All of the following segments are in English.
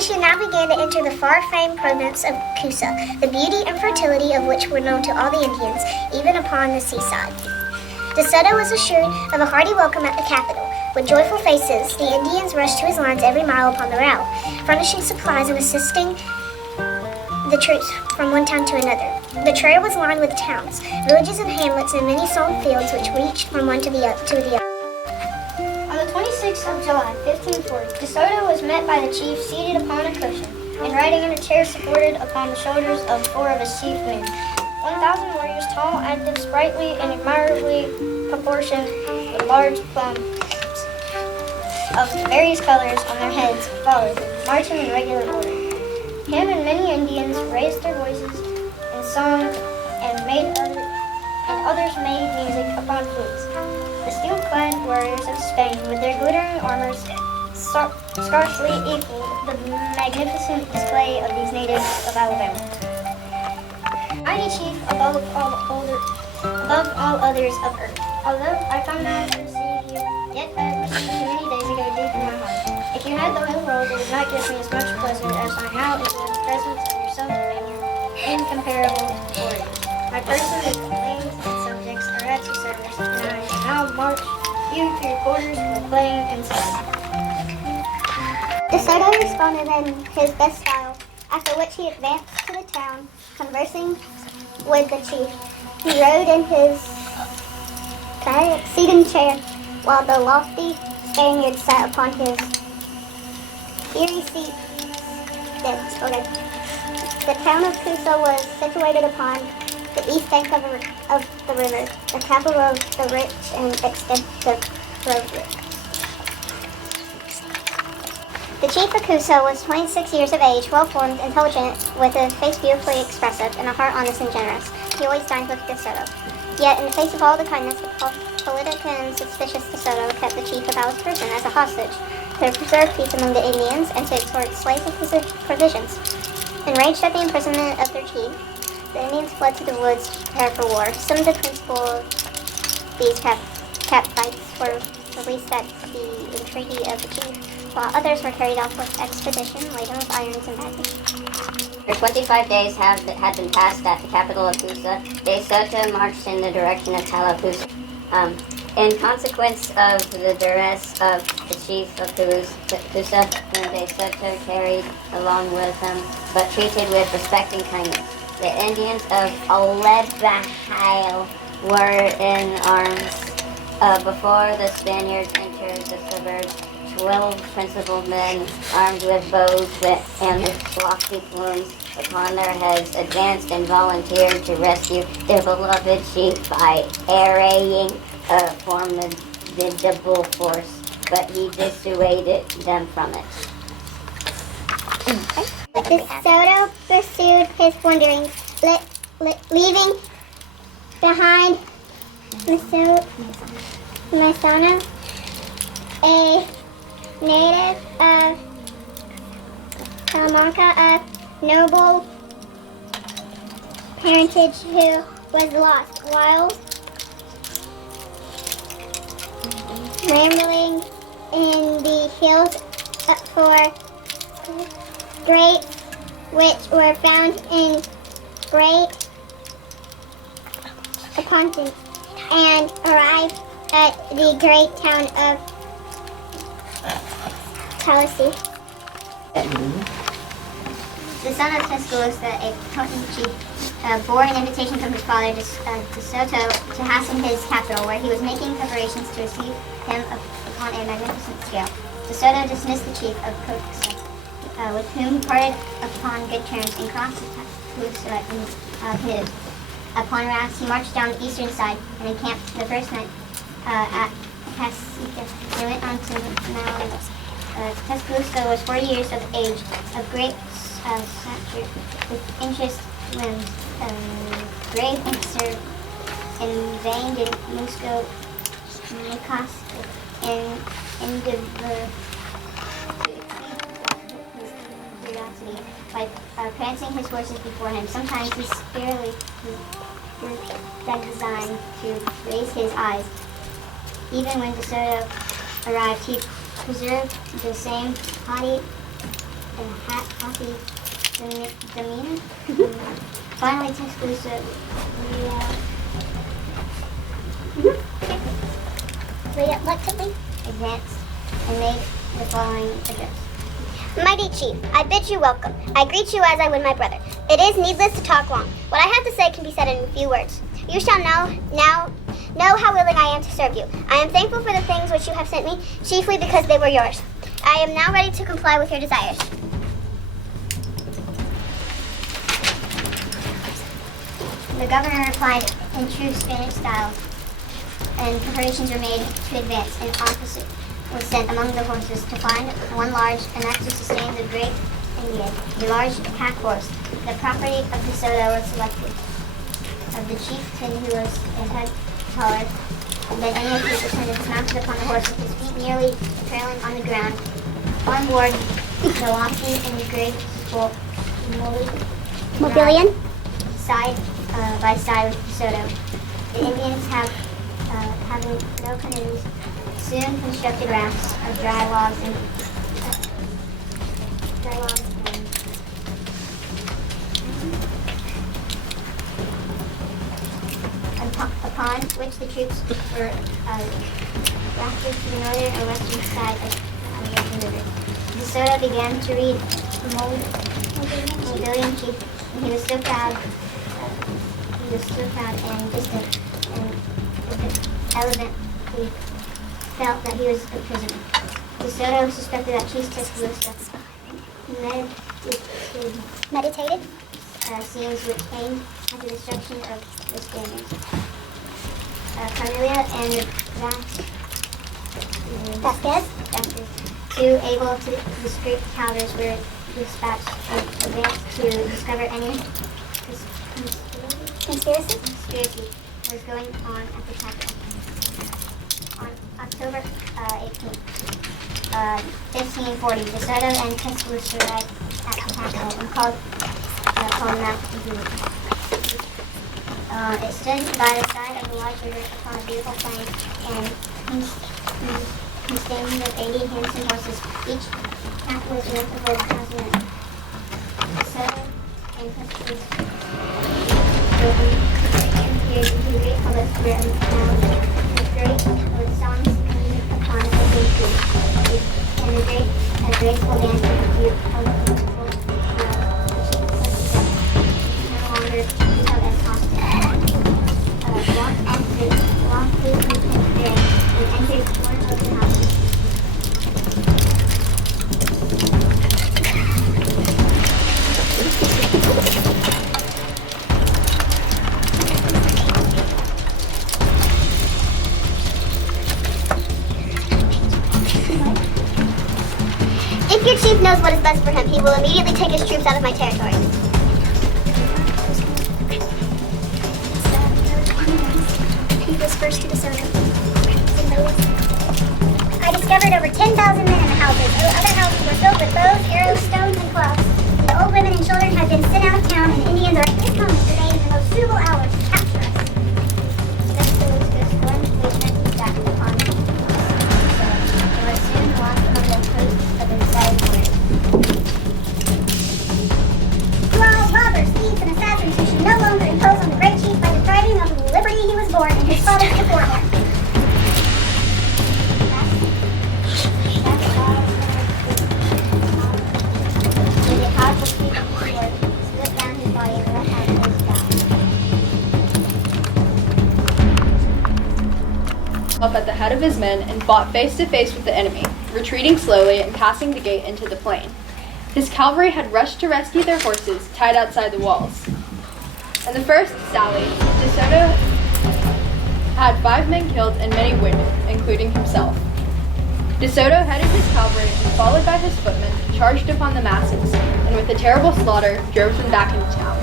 expedition now began to enter the far-famed province of Coosa, the beauty and fertility of which were known to all the Indians, even upon the seaside. DeSoto was assured of a hearty welcome at the capital. With joyful faces, the Indians rushed to his lines every mile upon the route, furnishing supplies and assisting the troops from one town to another. The trail was lined with towns, villages, and hamlets, and many sown fields which reached from one to the other. On the 26th of July, 1540, DeSoto was met by the chief seated upon a cushion, and riding in a chair supported upon the shoulders of 4 of his chief men. 1,000 warriors, tall, active, sprightly, and admirably proportioned, with large plumes of various colors on their heads, followed, marching in regular order. Him and many Indians raised their voices in song, and others made music upon flutes. The steel-clad warriors of Spain, with their glittering armors, scarcely equaled the magnificent display of these natives of Alabama. Mighty chief above all others of earth, although I come not to receive you, yet that too many days ago deep in my heart. If you had the whole world, it would not give me as much pleasure as I now enjoy the presence of yourself and your incomparable warriors. My person with claims and subjects are at your service, and I now march you to your quarters with playing and singing. DeSoto responded in his best style, after which he advanced to the town, conversing with the chief. He rode in his seated chair, while the lofty Spaniard sat upon his eerie seat. The town of Coosa was situated upon the east bank of the river, the capital of the rich and extensive province. The chief of Coosa was 26 years of age, well-formed, intelligent, with a face beautifully expressive, and a heart honest and generous. He always dined with DeSoto. Yet, in the face of all the kindness, the politic and suspicious DeSoto kept the chief about his person as a hostage, to preserve peace among the Indians, and to extort slaves of his provisions. Enraged at the imprisonment of their chief, the Indians fled to the woods to prepare for war. Some of the principal of these captives were released at the entreaty of the chief, while others were carried off with expedition laden with irons and baggage. For 25 days had been passed at the capital of Coosa. DeSoto marched in the direction of Tallapoosa. In consequence of the duress of the chief of Coosa, whom DeSoto carried along with him, but treated with respect and kindness. The Indians of Alabama were in arms before the Spaniards entered the suburbs. 12 principal men, armed with bows and with lofty plumes upon their heads, advanced and volunteered to rescue their beloved chief by arraying a formidable force, but he dissuaded them from it. DeSoto pursued his wanderings, leaving behind Masona, a native of Salamanca of noble parentage who was lost while rambling in the hills for grapes which were found in great abundance, and arrived at the great town of Tallahassee. The son of Tuscaloosa, a potent chief, bore an invitation from his father, DeSoto, to hasten his capital, where he was making preparations to receive him upon a magnificent scale. DeSoto dismissed the chief of Coosa, with whom he parted upon good terms, and crossed Tuscaloosa in upon rafts. He marched down the eastern side and encamped the first night at Pasika. They went on to Mount. Tuscaloosa was 40 years of age, of great stature, with inches limbs, grave and veined in Musco, Nicos, and endeavor to exceed his curiosity by prancing his horses before him. Sometimes he scarcely designed to raise his eyes. Even when DeSoto arrived, he preserved the same haughty and haughty demeanor. Finally, Tuscaloosa reluctantly advanced and made the following address. Mighty chief, I bid you welcome. I greet you as I would my brother. It is needless to talk long. What I have to say can be said in a few words. You shall know how willing I am to serve you. I am thankful for the things which you have sent me, chiefly because they were yours. I am now ready to comply with your desires. The governor replied in true Spanish style, and preparations were made to advance. An officer was sent among the horses to find one large enough to sustain the great Indian, a large pack horse. The property of DeSoto was selected. Of the chieftain who was a head taller than any of his descendants, mounted upon the horse with his feet nearly trailing on the ground. On board the lofty and graceful Mobilian, side by side with DeSoto. The Indians having no canoes, soon constructed rafts of dry logs and upon which the troops were rafted to the northern or western side of the river. DeSoto began to read Mobilian chief, and he was so proud and distant, and evidently felt that he was a prisoner. DeSoto suspected that Chief Tuscaloosa meditated scenes which aimed at the destruction of the Spaniards. Cornelia and Vasquez, two able to discreet cavalry, were dispatched and advanced to discover any conspiracy was going on at the capital. On October 18th, 1540, DeSoto and Tuscaloosa arrived at the capital and called Mount Maubila. It stood by the side of the large river upon a beautiful plain and consisting of 80 handsome horses. Each pack was enough to hold 1,000 men. DeSoto and Tuscaloosa appeared into great public square and with songs upon a open tree, and a graceful dance with a few beautiful no longer held as hostage. Walked through the fair and entered one of the houses. If your chief knows what is best for him, he will immediately take his troops out of my territory. He whispers to DeSoto. I discovered over 10,000 men in the houses. The other houses were filled with bows, arrows, stones, and clubs. The old women and children have been sent out of town, and Indians are at this moment surveying the most suitable hour to capture us. Tuscaloosa scornfully turned his back upon us, and was soon lost among the hosts of inside warriors. You are all robbers, thieves, and assassins who should no longer impose on the great chief by depriving him of the liberty he was born and his fathers before him. Up at the head of his men and fought face to face with the enemy, retreating slowly and passing the gate into the plain. His cavalry had rushed to rescue their horses tied outside the walls. In the first sally, DeSoto had 5 men killed and many wounded, including himself. DeSoto headed his cavalry and, followed by his footmen, charged upon the masses, and with a terrible slaughter drove them back into town.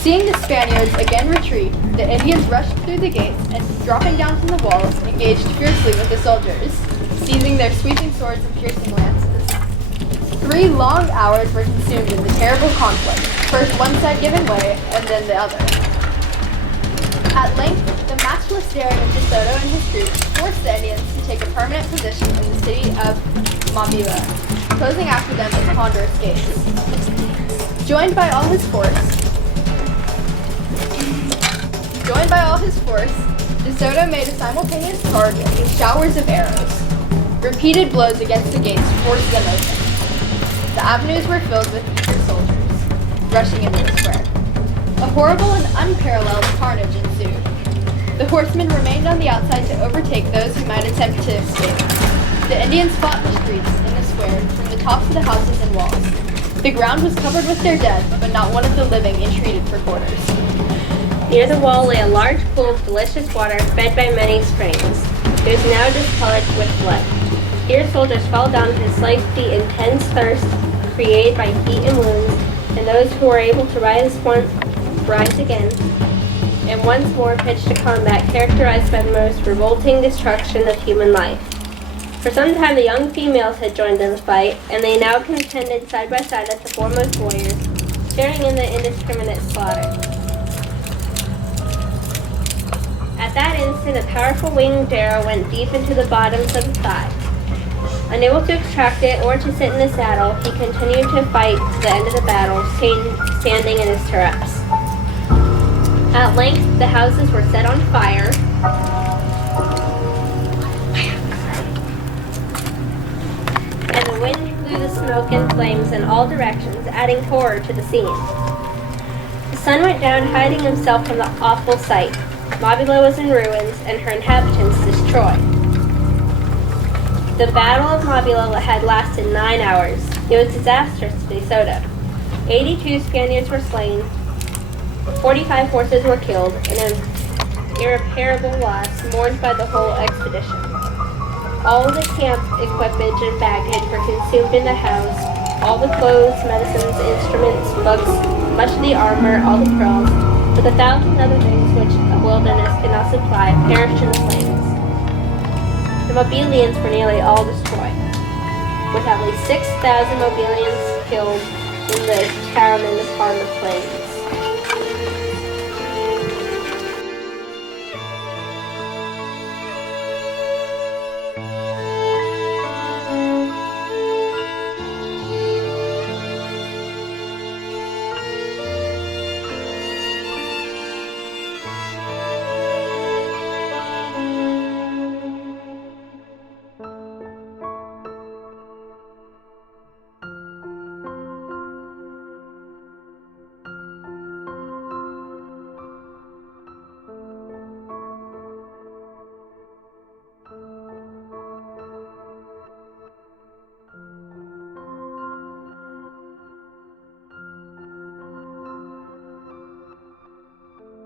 Seeing the Spaniards again retreat, the Indians rushed through the gates and, dropping down from the walls, engaged fiercely with the soldiers, seizing their sweeping swords and piercing lances. 3 long hours were consumed in the terrible conflict, first one side giving way and then the other. At length, the matchless daring of DeSoto and his troops forced the Indians to take a permanent position in the city of Maubila, closing after them its ponderous gates. Joined by all his force, DeSoto made a simultaneous charge with showers of arrows. Repeated blows against the gates forced them open. The avenues were filled with eager soldiers, rushing into the square. A horrible and unparalleled carnage ensued. The horsemen remained on the outside to overtake those who might attempt to escape. The Indians fought in the streets, in the square, from the tops of the houses and walls. The ground was covered with their dead, but not one of the living entreated for quarters. Near the wall lay a large pool of delicious water fed by many springs. It was now discolored with blood. Here soldiers fell down to slake the intense thirst created by heat and wounds, and those who were able to rise again, and once more pitched a combat characterized by the most revolting destruction of human life. For some time the young females had joined in the fight, and they now contended side by side as the foremost warriors, sharing in the indiscriminate slaughter. At that instant, a powerful winged arrow went deep into the bottoms of the thigh. Unable to extract it or to sit in the saddle, he continued to fight to the end of the battle, standing in his stirrups. At length, the houses were set on fire, and the wind blew the smoke and flames in all directions, adding horror to the scene. The sun went down, hiding himself from the awful sight. Maubila was in ruins, and her inhabitants destroyed. The Battle of Maubila had lasted 9 hours. It was disastrous to DeSoto. 82 Spaniards were slain, 45 horses were killed, and an irreparable loss mourned by the whole expedition. All the camp equipage and baggage were consumed in the house. All the clothes, medicines, instruments, books, much of the armor, all the pearls, with 1,000 other things which a wilderness could not supply, perished in the flames. The Mobilians were nearly all destroyed, with at least 6,000 Mobilians killed in the town and upon the plain.